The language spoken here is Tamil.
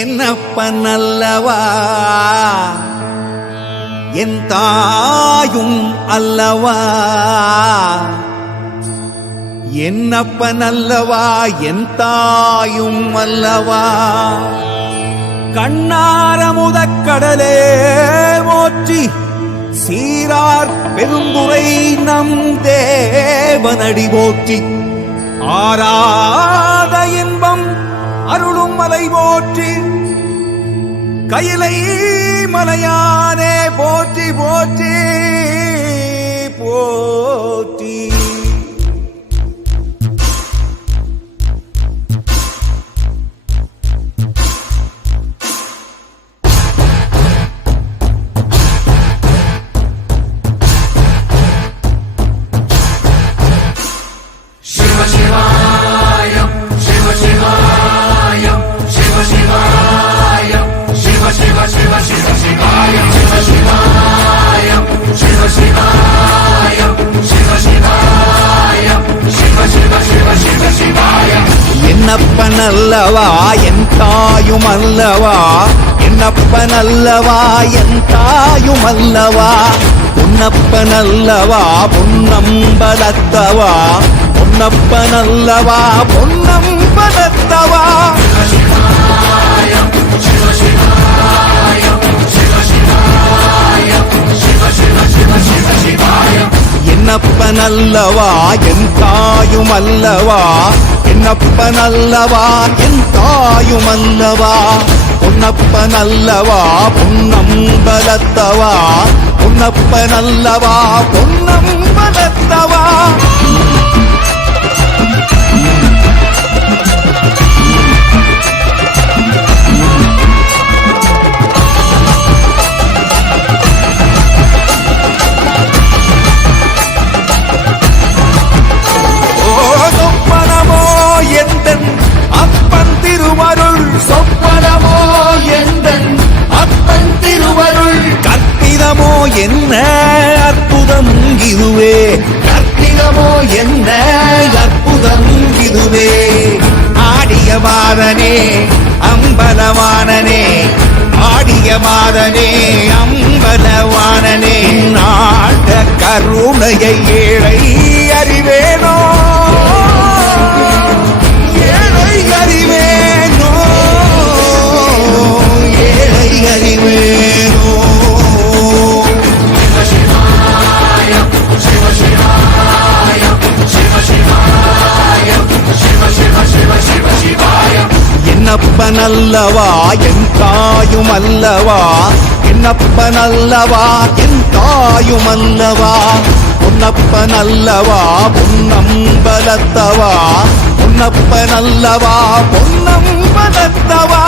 என்னப்பனல்லவா என் தாயும் அல்லவா, என்னப்பனல்லவா என் தாயும் அல்லவா. கண்ணாரமுதக்கடலே போற்றி சீரார் பெருந்துரை நம் தேவனடி போற்றி, ஆராத இன்பம் அருளும் மலை போற்றி, கையிலை மலையானே போற்றி போற்றி போற்றி. என்னப்பனல்லவா என் தாயும் அல்லவா, என்னப்பனல்லவா என் தாயும் அல்லவா, பொன்னப்பனல்லவா பொன்னம்பலத்தவா, பொன்னப்பனல்லவா பொன்னம்பலத்தவா. என்னப்பனல்லவா என் தாயும் அல்லவா, என்னப்பனல்லவா என் தாயும் அல்லவா, பொன்னப்பனல்லவா பொன்னம்பலத்தவா, பொன்னப்பனல்லவா பொன்னம்பலத்தவா. என்ன அற்புதம் இதுவே, கற்பிதமோ என்ன அற்புதம் இதுவே. ஆடிய மாதனே அம்பலவானனே, ஆடிய மாதனே அம்பலவானனே, நாட கருணையை ஏழை அறிவேனோ, ஏழை அறிவேனோ, ஏழை அறிவேனோ. என்னப்பனல்லவா என் தாயும் அல்லவா, என்னப்பனல்லவா என் தாயும் அல்லவா, பொன்னப்பனல்லவா பொன்னம்பலத்தவா, பொன்னப்பனல்லவா பொன்னம்பலத்தவா.